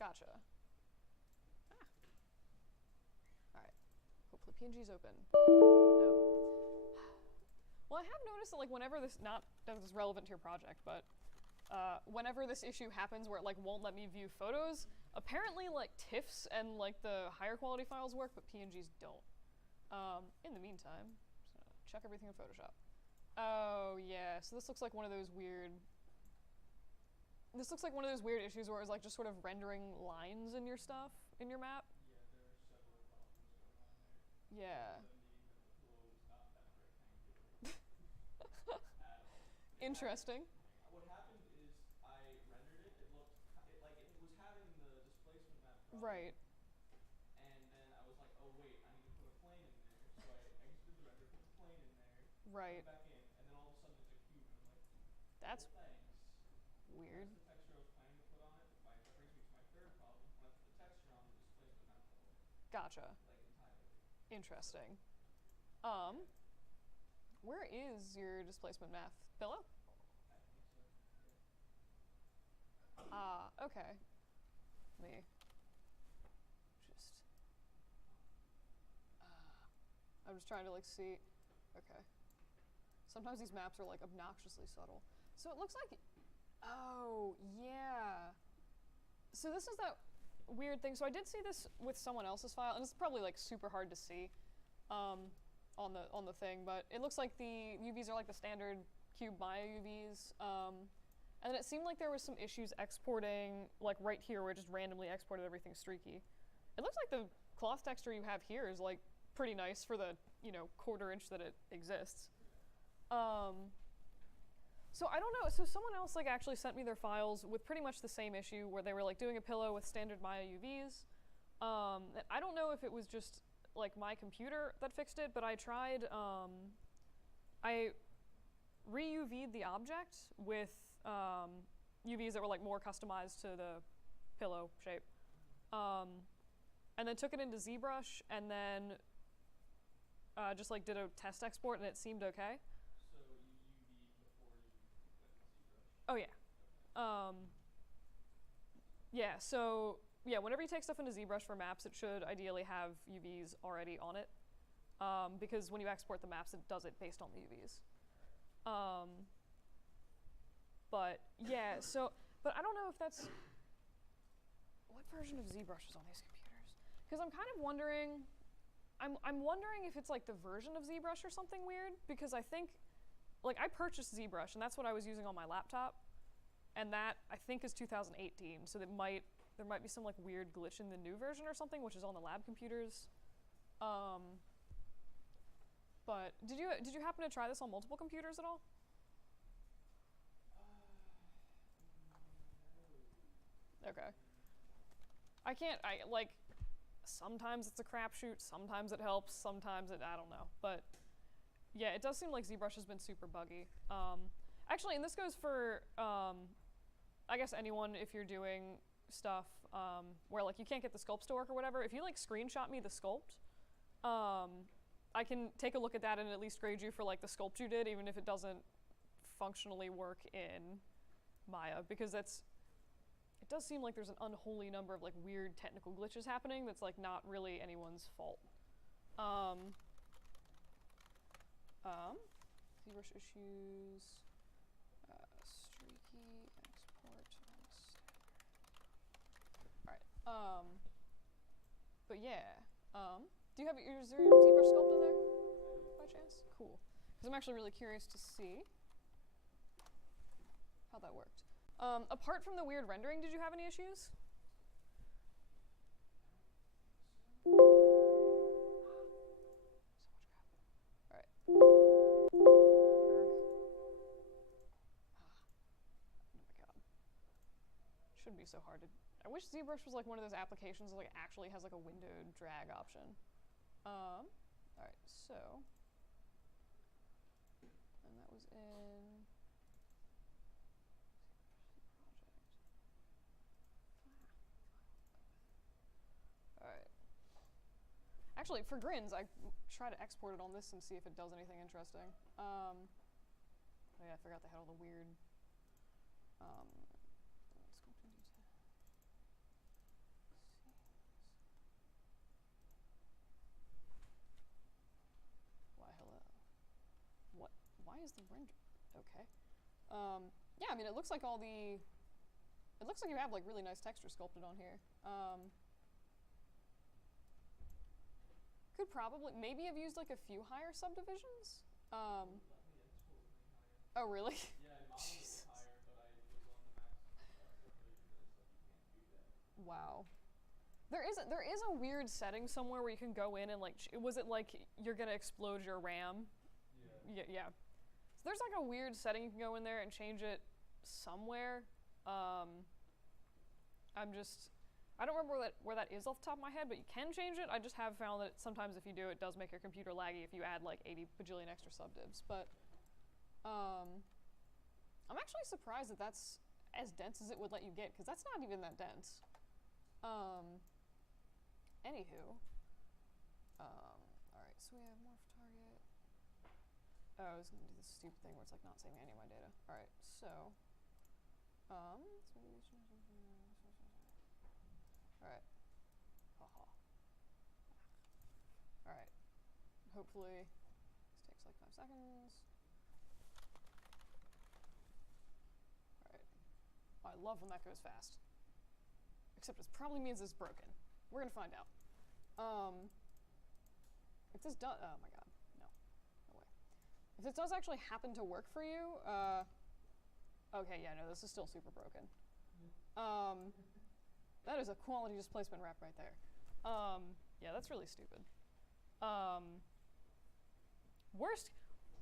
Gotcha. Ah. Alright. Hopefully PNG's open. No. Well, I have noticed that like whenever this, not that this is relevant to your project, but whenever this issue happens where it like won't let me view photos, apparently like TIFFs and like the higher quality files work, but PNGs don't. In the meantime, just gonna check everything in Photoshop. Oh yeah, so this looks like one of those weird. This looks like one of those weird issues where it's like just sort of rendering lines in your stuff in your map. Yeah, there are several problems going on there. Yeah. One of them being that the pillow is not that rectangular at all. Interesting. What happened is I rendered it. It looked like it was having the displacement map problem. Right. And then I was like, oh wait, I need to put a plane in there. So I exited the render, put the plane in there, Right. went back in, and then all of a sudden it's a cube, and I'm like, That's well, thanks. weird. That's the texture I was planning to put on it. But that brings me to my third problem. When I put the texture on, the displacement map fell away. Gotcha. Like entirely. Interesting. Where is your displacement math pillow? I think so. Yeah. Ah, okay. Let me just. I'm just trying to like see. Okay. Sometimes these maps are like obnoxiously subtle. So it looks like. Oh, yeah. So this is that weird thing. So I did see this with someone else's file, and it's probably like super hard to see on the thing, but it looks like the UVs are like the standard cube Maya UVs. And then it seemed like there was some issues exporting, like right here where it just randomly exported everything streaky. It looks like the cloth texture you have here is like pretty nice for the, you know, quarter inch that it exists. So I don't know, so someone else like actually sent me their files with pretty much the same issue where they were like doing a pillow with standard Maya UVs. And I don't know if it was just like my computer that fixed it, but I tried, I re-UV'd the object with UVs that were like more customized to the pillow shape. And then took it into ZBrush and then just like did a test export and it seemed okay. So you UV'd before you went to ZBrush? Oh yeah. Yeah, so yeah, whenever you take stuff into ZBrush for maps, it should ideally have UVs already on it. Because when you export the maps, it does it based on the UVs. But yeah, so, but I don't know if that's, what version of ZBrush is on these computers? Because I'm kind of wondering, I'm wondering if it's like the version of ZBrush or something weird, because I think, like I purchased ZBrush and that's what I was using on my laptop, and that I think is 2018, so there might be some like weird glitch in the new version or something, which is on the lab computers. But did you happen to try this on multiple computers at all? Okay. Sometimes it's a crapshoot, sometimes it helps, sometimes I don't know. But yeah, it does seem like ZBrush has been super buggy. Actually, and this goes for, I guess anyone if you're doing stuff where like you can't get the sculpts to work or whatever, if you like screenshot me the sculpt, I can take a look at that and at least grade you for like the sculpt you did, even if it doesn't functionally work in Maya, because it does seem like there's an unholy number of like weird technical glitches happening that's like not really anyone's fault. ZBrush issues, streaky export. All right. But yeah. Do you have is there your ZBrush sculpt in there by chance? Cool. Because I'm actually really curious to see how that worked. Apart from the weird rendering, did you have any issues? So much crap. Alright. Oh my god. Shouldn't be so hard to. I wish ZBrush was like one of those applications that like actually has like a window drag option. Alright, so. And that was in. Alright. Actually, for grins, I try to export it on this and see if it does anything interesting. Oh yeah, I forgot they had all the weird. why is the render? Okay. Yeah, I mean, it looks like it looks like you have like really nice texture sculpted on here. Could probably, maybe have used like a few higher subdivisions. Let me export with any higher. Oh really? Yeah, I modeled it with higher, but I was on the max sub version and it's like you can't do that. Wow. There is a weird setting somewhere where you can go in and like, was it like you're gonna explode your RAM? Yeah. Yeah. So there's like a weird setting you can go in there and change it somewhere. I don't remember where that is off the top of my head, but you can change it. I just have found that sometimes if you do, it does make your computer laggy if you add like 80 bajillion extra subdivs. But I'm actually surprised that that's as dense as it would let you get, because that's not even that dense. Anywho, all right, so we have morph target. Oh, I was gonna do this stupid thing where it's like not saving any of my data. All right, so all right, haha. All right, hopefully this takes like 5 seconds. All right, I love when that goes fast. Except it probably means it's broken. We're gonna find out. If this does, oh my god, no way. If this does actually happen to work for you, okay, yeah, no, this is still super broken. That is a quality displacement wrap right there. Yeah, that's really stupid.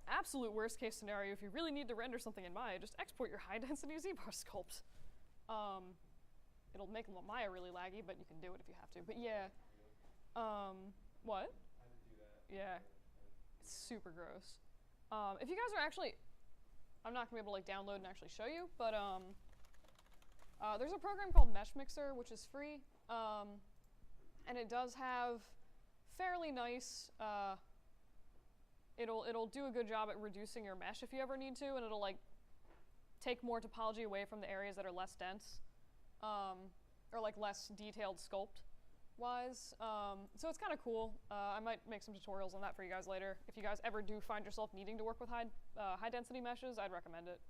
Absolute worst case scenario, if you really need to render something in Maya, just export your high density Z-bar sculpt. It'll make Maya really laggy, but you can do it if you have to. But yeah, what? I had to do that. Yeah, it's super gross. If you guys are actually, I'm not gonna be able to like download and actually show you, but there's a program called Mesh Mixer, which is free, and it does have fairly nice. It'll do a good job at reducing your mesh if you ever need to, and it'll like take more topology away from the areas that are less dense, or like less detailed sculpt wise. So it's kind of cool. I might make some tutorials on that for you guys later. If you guys ever do find yourself needing to work with high density meshes, I'd recommend it.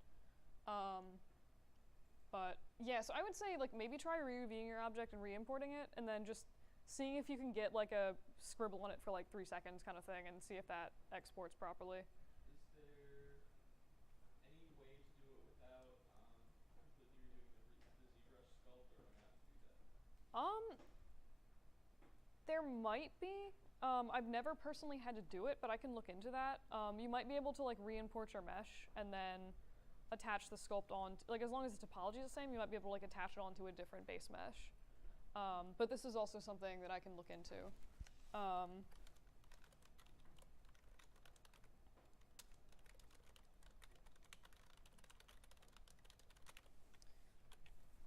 But yeah, so I would say like maybe try re-UVing your object and re-importing it, and then just seeing if you can get like a scribble on it for like 3 seconds kind of thing, and see if that exports properly. Is there any way to do it without completely redoing the ZBrush sculpt, or am I gonna have to do that? There might be. I've never personally had to do it, but I can look into that. You might be able to like re-import your mesh and then attach the sculpt on, like as long as the topology is the same, you might be able to like attach it onto a different base mesh. But this is also something that I can look into.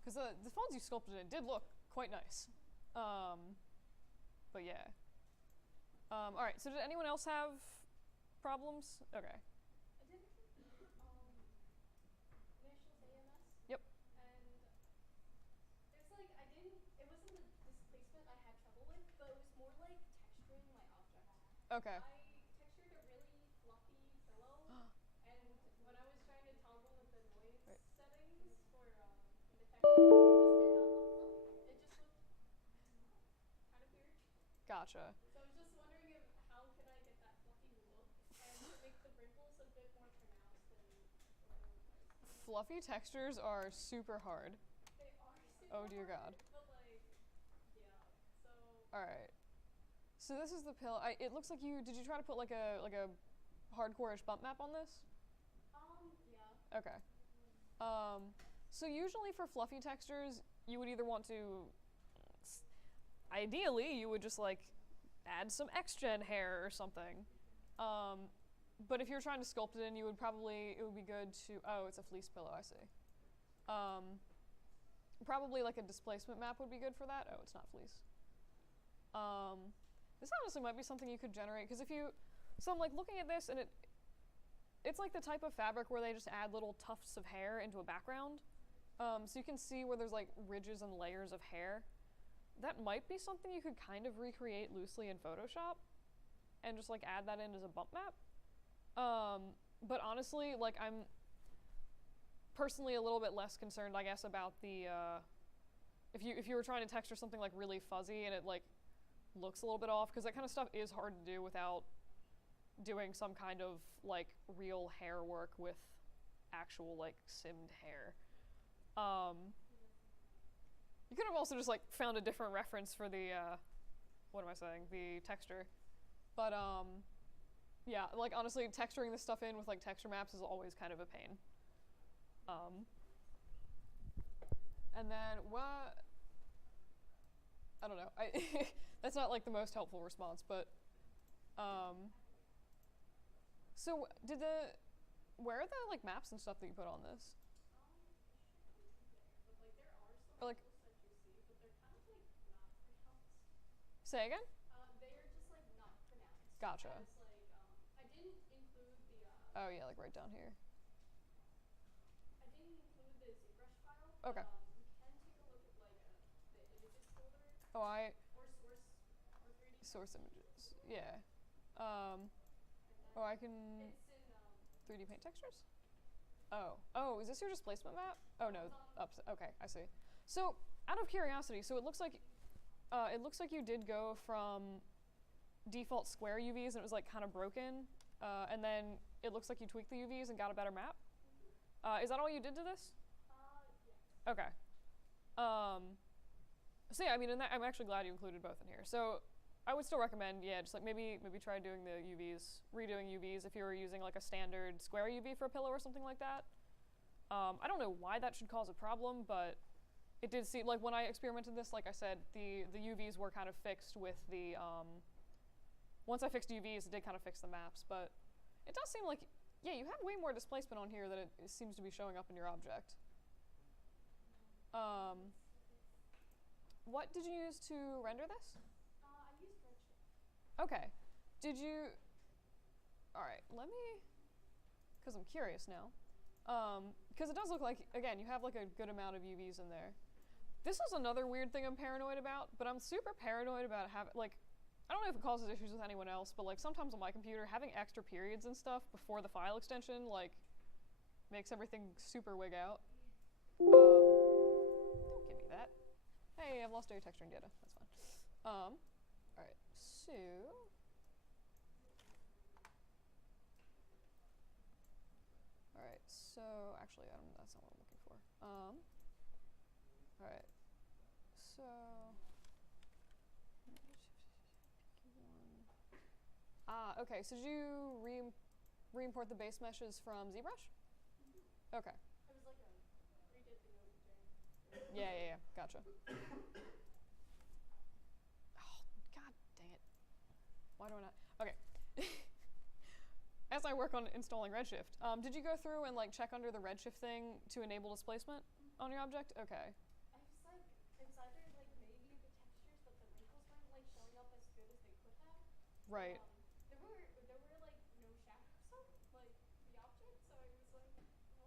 Because the fonts you sculpted in did look quite nice. But yeah. All right, so did anyone else have problems? Okay. I did initials AMS. Yep. And there's like, it wasn't the displacement I had trouble with, but it was more like texturing my object. Okay. I textured a really fluffy pillow, and when I was trying to toggle with the noise settings for the texture, it just did not look fluffy. It just looked kind of weird. Gotcha. So I was just wondering how could I get that fluffy look and to make the wrinkles a bit more pronounced than otherwise. Fluffy textures are super hard. They are super Oh dear God. hard, but like, yeah. So All right. So this is the pill. It looks like did you try to put like a hardcore-ish bump map on this? yeah. Okay. So usually for fluffy textures, you would either want to, ideally, you would just like add some X-Gen hair or something. But if you're trying to sculpt it in, it would be good to, oh, it's a fleece pillow, I see. Probably like a displacement map would be good for that. Oh, it's not fleece. This honestly might be something you could generate, because so I'm like looking at this, and it's like the type of fabric where they just add little tufts of hair into a background. So you can see where there's like ridges and layers of hair. That might be something you could kind of recreate loosely in Photoshop and just like add that in as a bump map. but honestly, like I'm personally a little bit less concerned, I guess, about the if you were trying to texture something like really fuzzy and it like looks a little bit off, because that kind of stuff is hard to do without doing some kind of like real hair work with actual like simmed hair. You could have also just like found a different reference for the what am I saying? The texture. But yeah, like honestly, texturing this stuff in with like texture maps is always kind of a pain. And then what? I don't know. That's not like the most helpful response, but so where are the like maps and stuff that you put on this? But Or like like, there are some rules that you see, but they're kind of like not pronounced. say again? They are just like not pronounced. Gotcha. As like I didn't include the Oh yeah, like right down here. I didn't include the ZBrush file. Okay. You can take a look at like the images folder Oh, I or source or 3D source textures images. folder. Yeah. And Oh, I then can it's in 3D paint textures. Oh, is this your displacement map? Oh no, okay, I see. So, out of curiosity, so it looks like you did go from default square UVs and it was like kind of broken, and then it looks like you tweaked the UVs and got a better map. Is that all you did to this? yes. Okay. So yeah, I mean, and I'm actually glad you included both in here. So I would still recommend, yeah, just like maybe try doing the UVs, redoing UVs if you were using like a standard square UV for a pillow or something like that. I don't know why that should cause a problem, but it did seem like when I experimented this, like I said, the UVs were kind of fixed with the once I fixed UVs, it did kind of fix the maps, but it does seem like, yeah, you have way more displacement on here than it seems to be showing up in your object. What did you use to render this? I used Redshift. Okay. Did you... Alright, let me... Because I'm curious now. Because it does look like, again, you have like a good amount of UVs in there. This is another weird thing I'm paranoid about, but I'm super paranoid about having, like, I don't know if it causes issues with anyone else, but like sometimes on my computer, having extra periods and stuff before the file extension, like, makes everything super wig out. Don't give me that. Hey, I've lost area texturing data. That's fine. Alright, so... Alright, so... Actually, that's not what I'm looking for. Alright, so... okay, so did you re-import the base meshes from ZBrush? Okay. It was like redid the node thing. Yeah, gotcha. Oh, god dang it. Why do I not? Okay. As I work on installing Redshift, did you go through and like check under the Redshift thing to enable displacement on your object? Okay. I was like, it was either like maybe the textures, but the wrinkles weren't like showing up as good as they could have. Right. There were like no shadows on like the object, so I was like, why?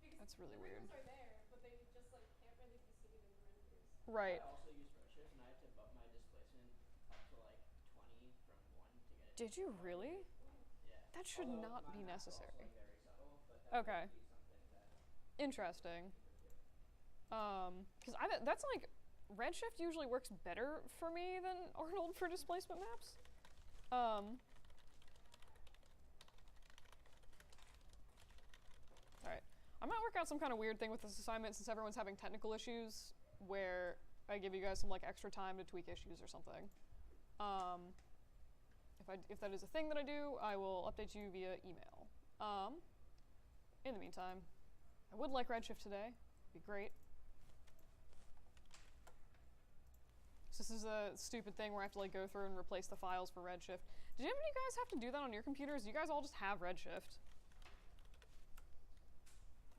Because That's really the weird. wrinkles are there, but they just like can't really be seen in the renders. Right. I also use Redshift, and I had to bump my displacement up to like 20 from 1 to get it. Did you really? Yeah. That should Although not my be maps are necessary. also very subtle, but that Okay. would be something that Interesting. Because that's like, Redshift usually works better for me than Arnold for displacement maps. Alright. I might work out some kind of weird thing with this assignment since everyone's having technical issues where I give you guys some like extra time to tweak issues or something. If that is a thing that I do, I will update you via email. In the meantime, I would like Redshift today. It'd be great. So this is a stupid thing where I have to like go through and replace the files for Redshift. Did any of you guys have to do that on your computers? You guys all just have Redshift.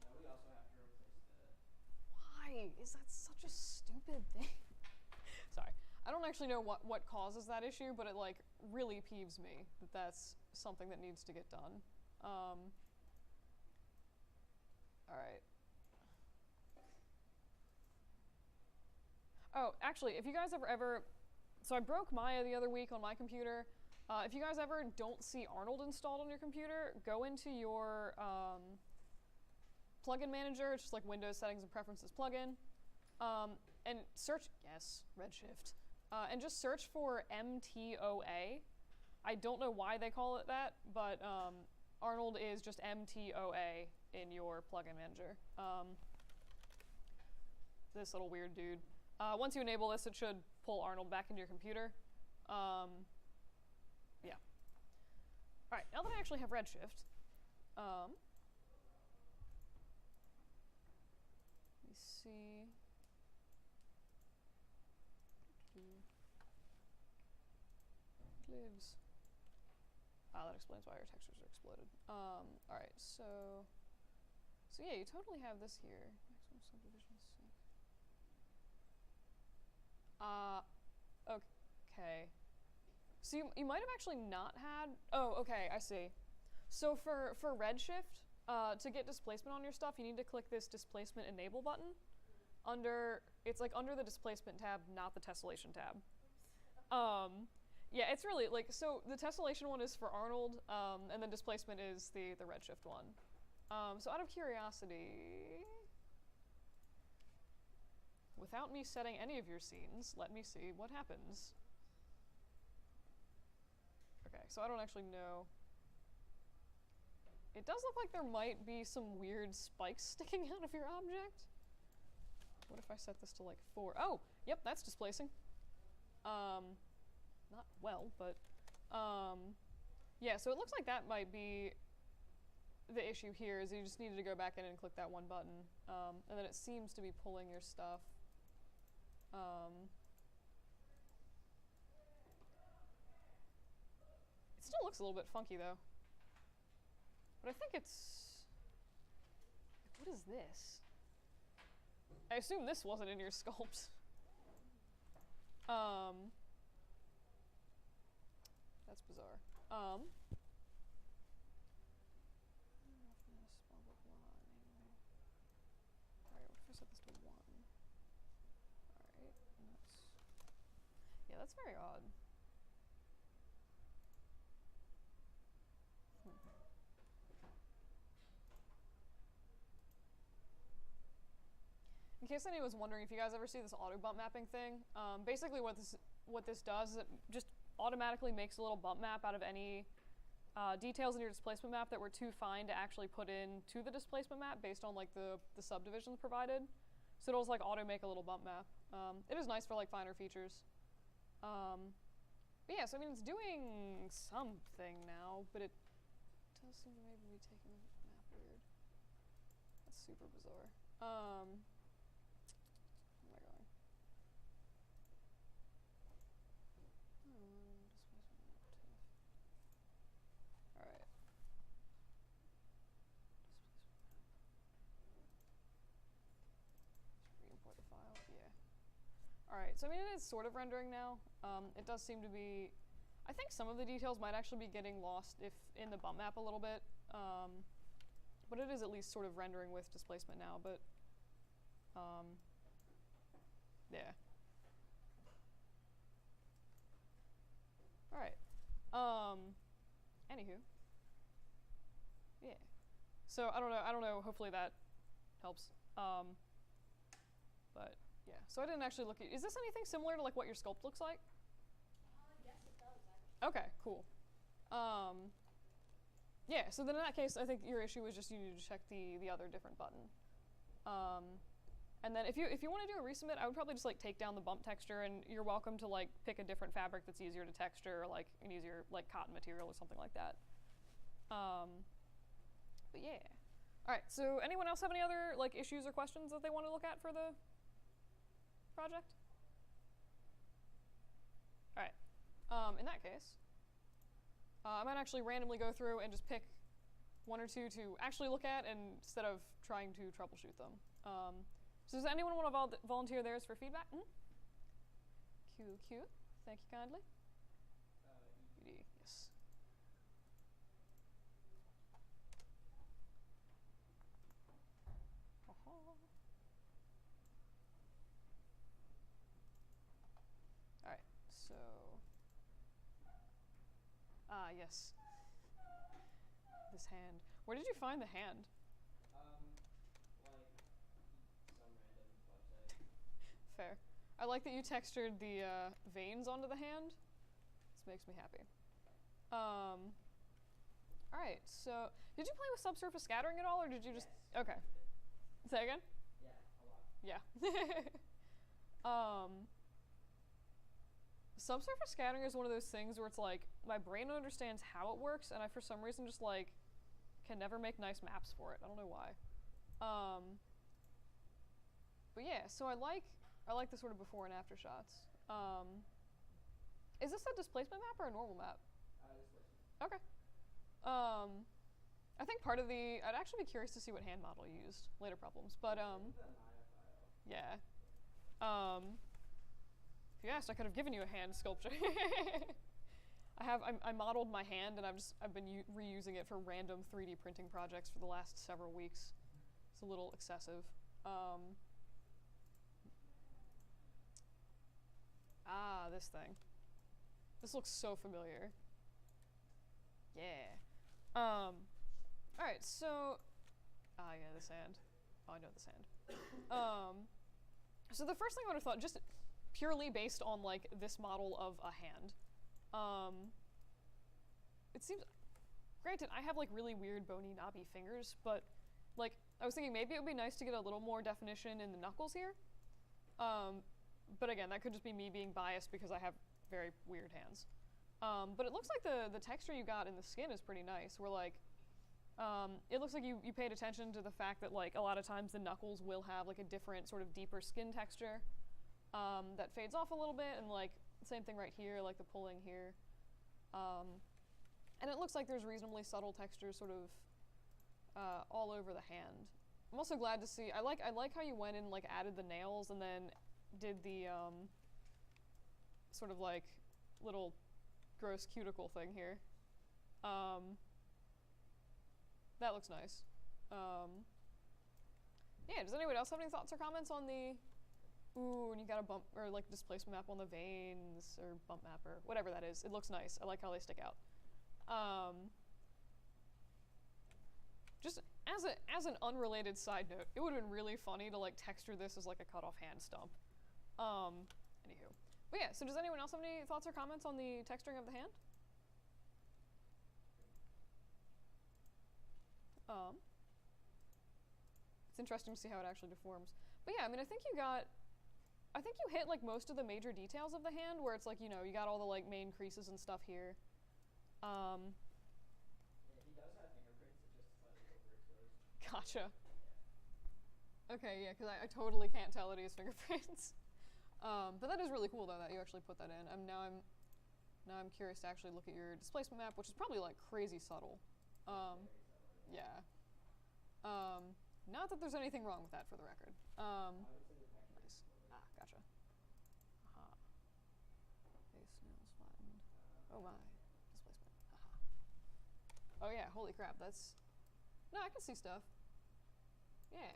No, we also have to replace the. Why is that such a stupid thing? Sorry. I don't actually know what causes that issue, but it like really peeves me that that's something that needs to get done. Alright. Oh, actually, if you guys ever... So I broke Maya the other week on my computer, If you guys ever don't see Arnold installed on your computer, go into your plugin manager. It's just like Windows Settings and Preferences plugin, and search, yes, Redshift, and just search for MTOA. I don't know why they call it that, but Arnold is just MTOA in your plugin manager. This little weird dude. Once you enable this, it should pull Arnold back into your computer. Yeah. All right, now that I actually have Redshift, let me see. Lives. That explains why your textures are exploded. All right, so yeah, you totally have this here. Maximum subdivision 6. Okay. So you might have actually not had. Oh, okay, I see. So for Redshift, to get displacement on your stuff, you need to click this displacement enable button. It's like under the displacement tab, not the tessellation tab. Yeah, it's really like, so the tessellation one is for Arnold, and then displacement is the Redshift one. So out of curiosity, without me setting any of your scenes, let me see what happens. Okay, so I don't actually know. It does look like there might be some weird spikes sticking out of your object. What if I set this to like 4? Oh, yep, that's displacing. Not well, but yeah, so it looks like that might be the issue here, is you just needed to go back in and click that one button, and then it seems to be pulling your stuff. It still looks a little bit funky though, but I think it's, what is this? I assume this wasn't in your sculpt. That's bizarre. Alright, what if I set this to 1? Alright, and yeah, that's very odd. In case anyone was wondering, if you guys ever see this auto bump mapping thing, basically what this does is it just automatically makes a little bump map out of any details in your displacement map that were too fine to actually put into the displacement map based on like the subdivisions provided. So it'll just like auto make a little bump map. It is nice for like finer features. But yeah, so I mean it's doing something now, but it does seem to maybe be taking the map weird. That's super bizarre. Where am I going? Alright. Just re-import the file. Yeah. Alright, so I mean it is sort of rendering now. It does seem to be, I think some of the details might actually be getting lost if in the bump map a little bit. But it is at least sort of rendering with displacement now, but yeah. Alright. Anywho. Yeah. So I don't know, hopefully that helps. But yeah. So I didn't actually look at, is this anything similar to like what your sculpt looks like? Yes, it does, actually. Okay, cool. Yeah, so then in that case, I think your issue was just you need to check the other different button. And then if you want to do a resubmit, I would probably just like take down the bump texture, and you're welcome to like pick a different fabric that's easier to texture, like an easier like cotton material or something like that. But yeah. All right. So anyone else have any other like issues or questions that they want to look at for the project? All right. In that case, I might actually randomly go through and just pick one or two to actually look at, and instead of trying to troubleshoot them. So does anyone want to volunteer theirs for feedback? QQ, thank you kindly. ED, yes. Alright, so yes. This hand. Where did you find the hand? Like some random website. Fair. I like that you textured the veins onto the hand. This makes me happy. Alright, so did you play with subsurface scattering at all, or did you just... Yes. Okay. Say again? Yeah, a lot. Yeah. Subsurface scattering is one of those things where it's like, my brain understands how it works, and I, for some reason, just like, can never make nice maps for it. I don't know why. But yeah, so I like the sort of before and after shots. Is this a displacement map or a normal map? Displacement. Okay. I think part of the... I'd actually be curious to see what hand model you used. Later problems. But, The Maya file. yeah. If you asked, I could have given you a hand sculpture. I modeled my hand, and I've been reusing it for random 3D printing projects for the last several weeks. It's a little excessive. This thing. This looks so familiar. Yeah. Alright, so... yeah, the sand. Oh, I know the sand. So the first thing I would have thought, just purely based on, like, this model of a hand, it seems... Granted, I have, like, really weird bony knobby fingers, but, like, I was thinking maybe it would be nice to get a little more definition in the knuckles here. But again, that could just be me being biased because I have very weird hands. But it looks like the texture you got in the skin is pretty nice. Where like, it looks like you paid attention to the fact that like a lot of times the knuckles will have like a different sort of deeper skin texture that fades off a little bit, and like same thing right here, like the pulling here. And it looks like there's reasonably subtle textures sort of all over the hand. I'm also glad to see. I like how you went and like added the nails and then did the sort of like little gross cuticle thing here. That looks nice. Yeah, does anyone else have any thoughts or comments on the... Ooh, and you got a bump, or like displacement map on the veins, or bump map, or whatever that is. It looks nice. I like how they stick out. Just as an unrelated side note, it would have been really funny to like texture this as like a cut off hand stump. Anywho. But yeah, so does anyone else have any thoughts or comments on the texturing of the hand? It's interesting to see how it actually deforms. But yeah, I mean, I think you hit like most of the major details of the hand, where it's like, you know, you got all the like main creases and stuff here. Yeah, he does have fingerprints, it's just slightly overexposed. Gotcha. Okay, yeah, because I totally can't tell that he has fingerprints. But that is really cool though that you actually put that in. Now I'm curious to actually look at your displacement map, which is probably like crazy subtle. Yeah. Not that there's anything wrong with that, for the record. I would say the texture Nice. is a little bit- Gotcha. Aha. Face nails flattened. Oh my. Displacement. Haha. Oh yeah, holy crap, that's... No, I can see stuff. Yeah.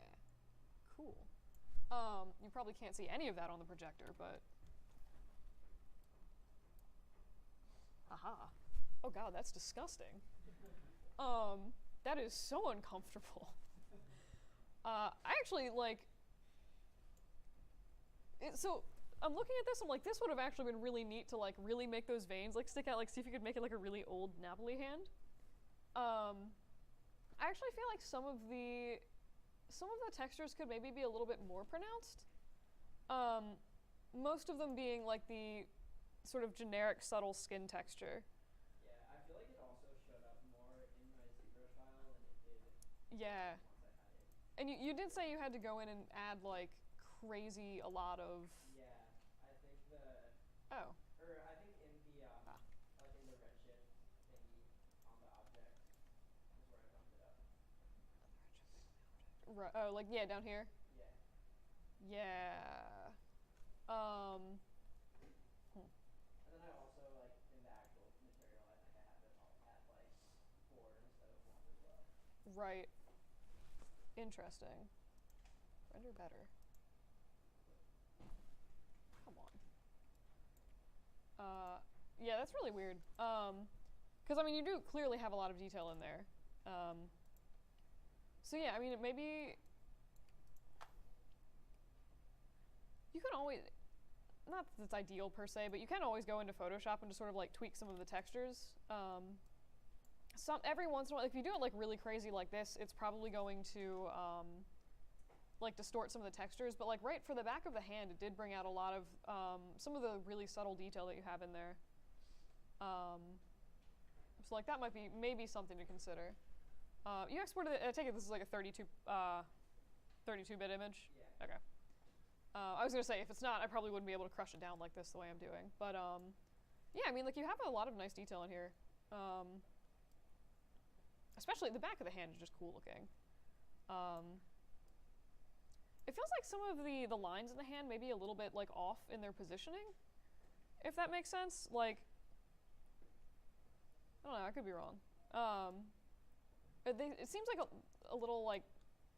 Cool. You probably can't see any of that on the projector, but... Aha. Oh god, that's disgusting. That is so uncomfortable. I actually, like... So, I'm looking at this, I'm like, this would have actually been really neat to, like, really make those veins, like, stick out, like, see if you could make it, like, a really old Napoli hand. I actually feel like some of the textures could maybe be a little bit more pronounced. Most of them being, like, the sort of generic, subtle skin texture. Yeah, I feel like it also showed up more in my ZBrush file than it did Yeah. once I had it. And you did say you had to go in and add, like, crazy a lot of... Yeah, I think Oh. I think in the, like in the redshift thingy on the object is where I bumped it up. Right, oh, like, yeah, down here? Yeah. Yeah. And then I also, like, in the actual material, I think I have it all at, like, 4 instead of 1 as well. Right. Interesting. Render better. Come on. Yeah, that's really weird. Because, I mean, you do clearly have a lot of detail in there. So yeah, I mean, maybe you can always, not that it's ideal per se, but you can always go into Photoshop and just sort of like tweak some of the textures. Every once in a while, if you do it like really crazy like this, it's probably going to like distort some of the textures. But like right for the back of the hand, it did bring out a lot of some of the really subtle detail that you have in there. So like that might be maybe something to consider. You exported it, I take it this is like a 32-bit image? Yeah. Okay. I was gonna say, if it's not, I probably wouldn't be able to crush it down like this the way I'm doing. But yeah, I mean, like you have a lot of nice detail in here. Especially the back of the hand is just cool looking. It feels like some of the lines in the hand may be a little bit like off in their positioning, if that makes sense. Like, I don't know, I could be wrong. It seems like a little like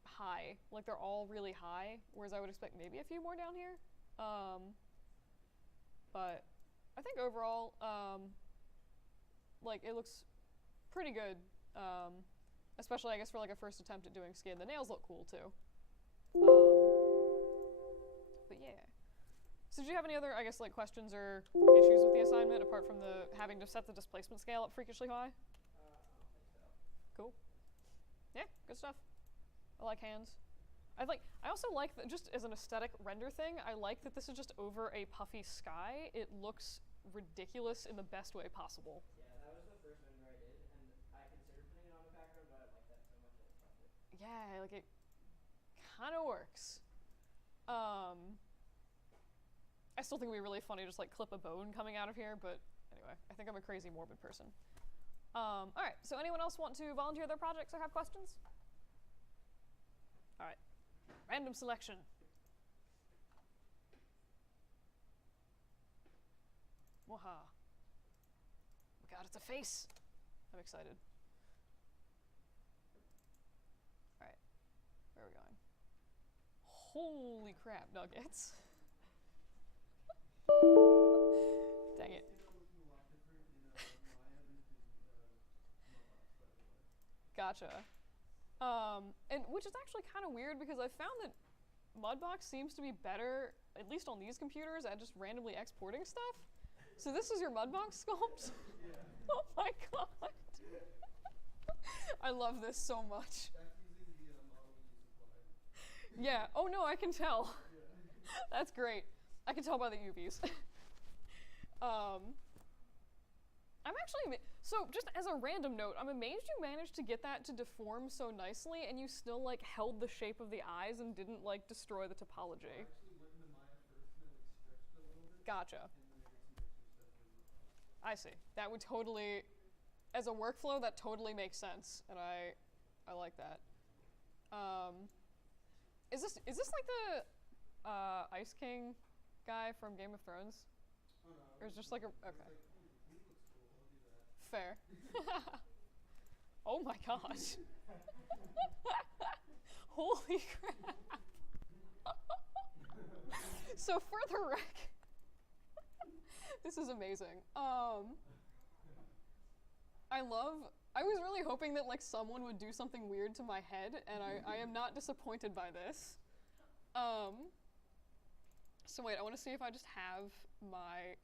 high, like they're all really high, whereas I would expect maybe a few more down here. But I think overall, like it looks pretty good, especially I guess for like a first attempt at doing skin. The nails look cool too. But yeah. So did you have any other, I guess, like questions or issues with the assignment apart from the having to set the displacement scale up freakishly high? I don't think so. Cool. Yeah, good stuff. I like hands. I also like that just as an aesthetic render thing, I like that this is just over a puffy sky. It looks ridiculous in the best way possible. Yeah, that was the first render I did, and I considered putting it on the background, but I like that so much that I kept it. Yeah, like it kind of works. I still think it'd be really funny to just like clip a bone coming out of here, but anyway, I think I'm a crazy morbid person. All right, so anyone else want to volunteer their projects or have questions? All right, random selection. Waha. Oh my god, it's a face. I'm excited. All right, where are we going? Holy crap, nuggets. Dang it. Gotcha. And which is actually kind of weird because I found that Mudbox seems to be better, at least on these computers, at just randomly exporting stuff. So this is your Mudbox sculpt? Yeah. Oh my god. I love this so much. That's using the model you supplied. Yeah. Oh no, I can tell. Yeah. That's great. I can tell by the UVs. I'm actually, so just as a random note, I'm amazed you managed to get that to deform so nicely and you still like held the shape of the eyes and didn't like destroy the topology. I actually went into Maya first and I like stretched it a little bit. Gotcha. And then I did some extra stuff as well. I see. That would totally, as a workflow, that totally makes sense, and I like that. Is this like the Ice King guy from Game of Thrones? Oh no. Or is it just like a, okay. Like, he looks cool, I'll do that. Fair. Oh my gosh. Holy crap. So for the rec, this is amazing. I was really hoping that like someone would do something weird to my head, and I am not disappointed by this. So wait, I want to see if I just have my,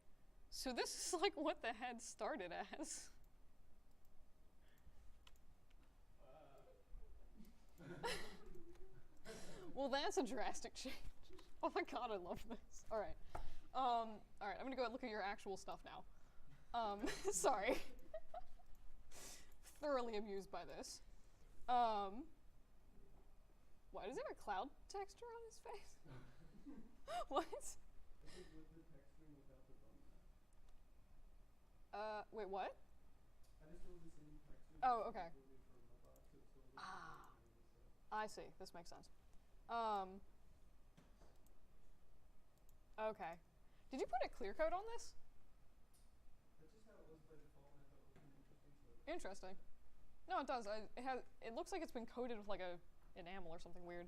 so this is like what the head started as. Well, that's a drastic change. Oh my god, I love this. All right. All right, I'm gonna go ahead and look at your actual stuff now. Sorry. Thoroughly amused by this. Why does he have a cloud texture on his face? What? Wait, what? Oh, okay. Ah, I see. This makes sense. Okay. Did you put a clear coat on this? That's just how it was by default, and I thought it was pretty interesting. So Interesting. No, it does. It looks like it's been coated with like a enamel or something weird.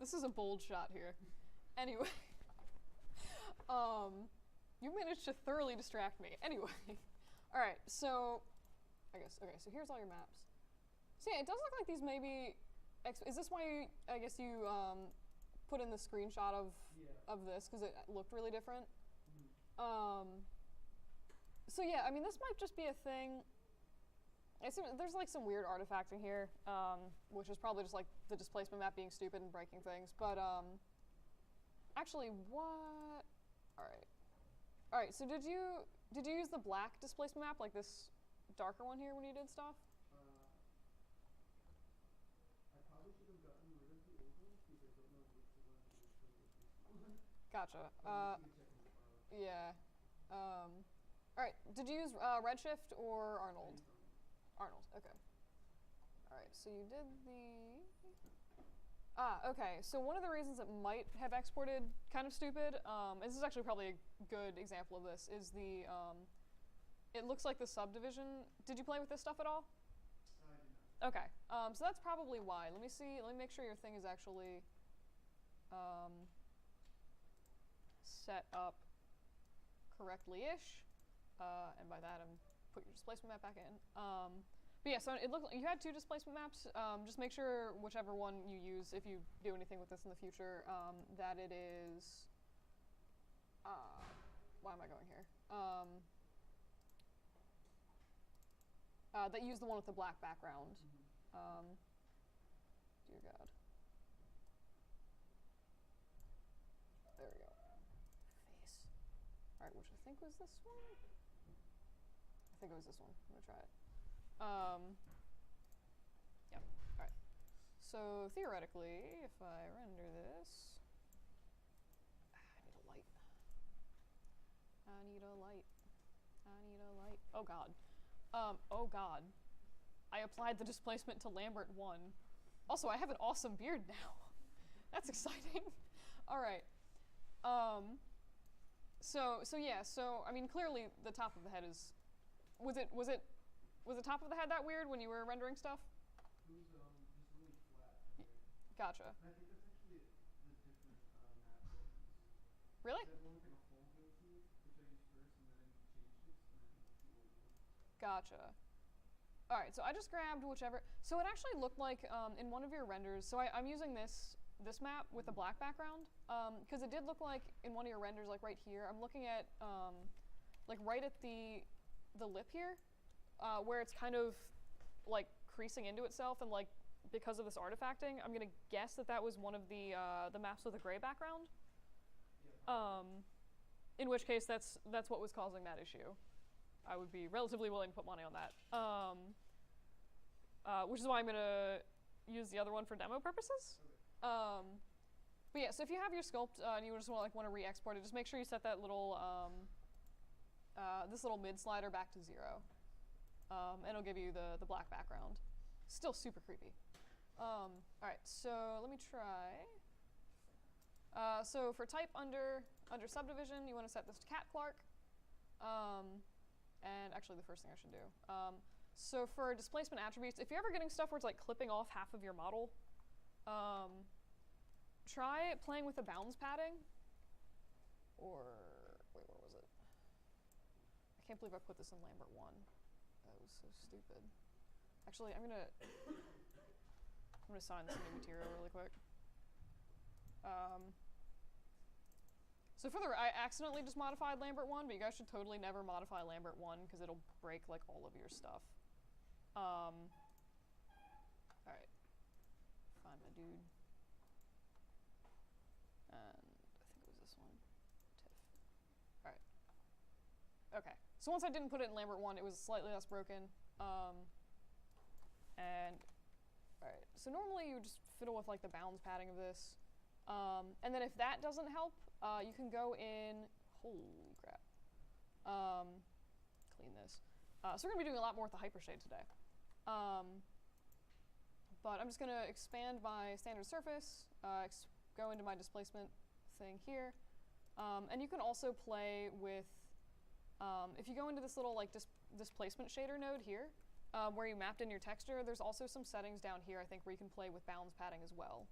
This is a bold shot here. Anyway, You managed to thoroughly distract me. Anyway, all right. So, I guess okay. So here's all your maps. So yeah, it does look like these may be. Is this why I guess you put in the screenshot of this because it looked really different? So yeah, I mean this might just be a thing. There's like some weird artifacting here, which is probably just like the displacement map being stupid and breaking things. But actually, what? All right. So did you use the black displacement map, like this darker one here, when you did stuff? I probably should have gotten rid of the old one because I don't know which one is the displacement one. Gotcha. You can check in the file. Yeah. All right. Did you use Redshift or Arnold? Arnold. Okay. All right. So you did the. Okay. So one of the reasons it might have exported kind of stupid, this is actually probably a good example of this, is the. It looks like the subdivision. Did you play with this stuff at all? I did not. Okay. So that's probably why. Let me see. Let me make sure your thing is actually set up correctly-ish. And by that, I'm put your displacement map back in. But yeah, so it looked like you had 2 displacement maps. Just make sure whichever one you use, if you do anything with this in the future, that it is. Why am I going here? That use the one with the black background. Dear God. There we go. Face. All right, which I think was this one. I think it was this one. I'm gonna try it. Yep. All right. So theoretically, if I render this, I need a light. I need a light. I need a light. Oh God. Oh God. I applied the displacement to Lambert 1. Also, I have an awesome beard now. That's exciting. All right. So yeah. So I mean, clearly the top of the head is. Was the top of the head that weird when you were rendering stuff? It was just really flat. Gotcha. And I think that's actually the different map that I use. Really? That one with like a hole built to it, which I used first, and then I changed it, and then the old one. Gotcha. All right, so I just grabbed whichever. So it actually looked like in one of your renders. So I'm using this map with a black background because it did look like in one of your renders, like right here. I'm looking at like right at the lip here, where it's kind of like creasing into itself, and like because of this artifacting, I'm gonna guess that was one of the maps with a gray background. Yeah. In which case, that's what was causing that issue. I would be relatively willing to put money on that. Which is why I'm gonna use the other one for demo purposes. Okay. But yeah, so if you have your sculpt and you just want to re-export it, just make sure you set that little this little mid slider back to 0, and it'll give you the black background. Still super creepy. All right, so let me try. So for type under subdivision, you want to set this to cat Clark. And actually, the first thing I should do. So for displacement attributes, if you're ever getting stuff where it's like clipping off half of your model, try playing with the bounds padding. Or wait, what was it? I can't believe I put this in Lambert 1. That was so stupid. Actually, I'm gonna sign some new material really quick. So I accidentally just modified Lambert 1, but you guys should totally never modify Lambert 1 because it'll break like all of your stuff. All right, find my dude, and I think it was this one, TIFF. All right. Okay. So once I didn't put it in Lambert 1, it was slightly less broken. And all right. So normally you just fiddle with like the bounds padding of this. And then if that doesn't help, you can go in, holy crap, clean this. So we're gonna be doing a lot more with the hypershade today. But I'm just gonna expand my standard surface, go into my displacement thing here. And you can also play with, if you go into this little like displacement shader node here, where you mapped in your texture, there's also some settings down here, I think, where you can play with bounds padding as well.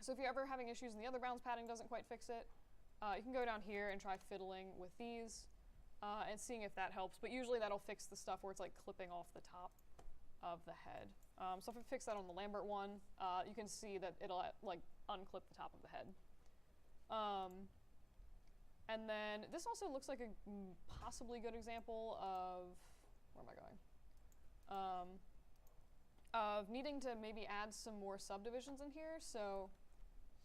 So if you're ever having issues and the other bounds padding doesn't quite fix it, you can go down here and try fiddling with these and seeing if that helps. But usually that'll fix the stuff where it's like clipping off the top of the head. So if I fix that on the Lambert one, you can see that it'll like unclip the top of the head. And then this also looks like a possibly good example of, where am I going? Of needing to maybe add some more subdivisions in here. So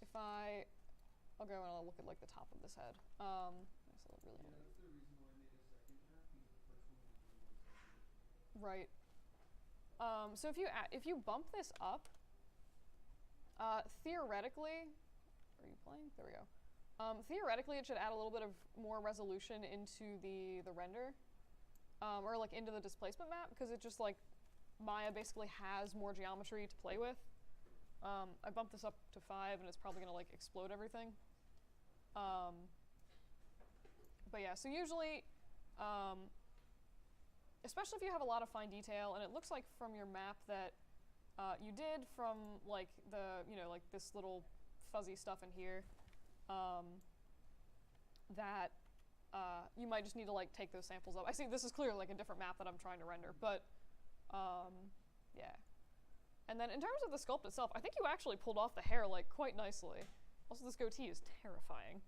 if I'll go and I'll look at like the top of this head. So really Yeah, that's the reason why I made a second map, because the first one was really one subdivision. right. So if you bump this up, theoretically, are you playing? There we go. Theoretically, it should add a little bit of more resolution into the render, or like into the displacement map, because it just like Maya basically has more geometry to play with. I bumped this up to 5, and it's probably gonna like explode everything. But yeah, so usually, especially if you have a lot of fine detail, and it looks like from your map that you did from like like this little fuzzy stuff in here, that you might just need to like take those samples up. I see this is clearly like a different map that I'm trying to render, but yeah. And then in terms of the sculpt itself, I think you actually pulled off the hair like quite nicely. Also, this goatee is terrifying.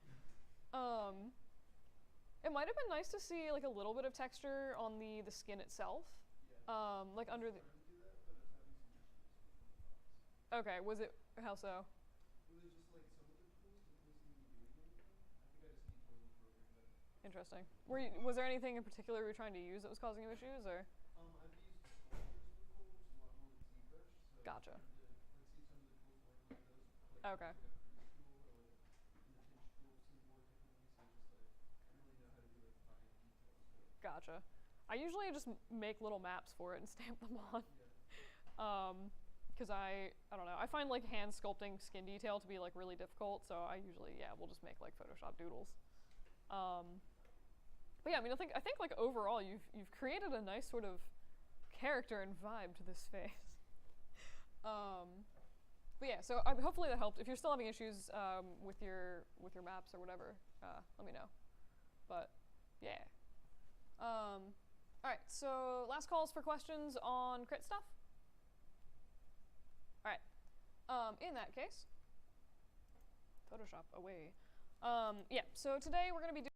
It might have been nice to see like a little bit of texture on the skin itself, Yeah. like under the. I was trying to do that, but I was having some issues with the box. Okay, was it how so? It was just like some of the tools didn't really seem to be doing anything. I think I just need to program better. Interesting. Was there anything in particular you were trying to use that was causing you issues, or? I've used sculptures before, which is a lot more with ZBrush, so Gotcha. I wanted to like see if some of the tools work like those. Like Okay. like a freeze tool or like and the pinch tool seem to work differently, so just like I didn't really know how to do like fine details to it. Gotcha. I usually just make little maps for it and stamp them on. Yeah. Because I don't know. I find like hand sculpting skin detail to be like really difficult, so I usually we'll just make like Photoshop doodles. But yeah, I mean I think like overall you've created a nice sort of character and vibe to this face. But yeah, so hopefully that helped. If you're still having issues with your maps or whatever, let me know. But yeah. All right, so last calls for questions on crit stuff. All right. In that case, Photoshop away. Yeah. So today we're gonna be doing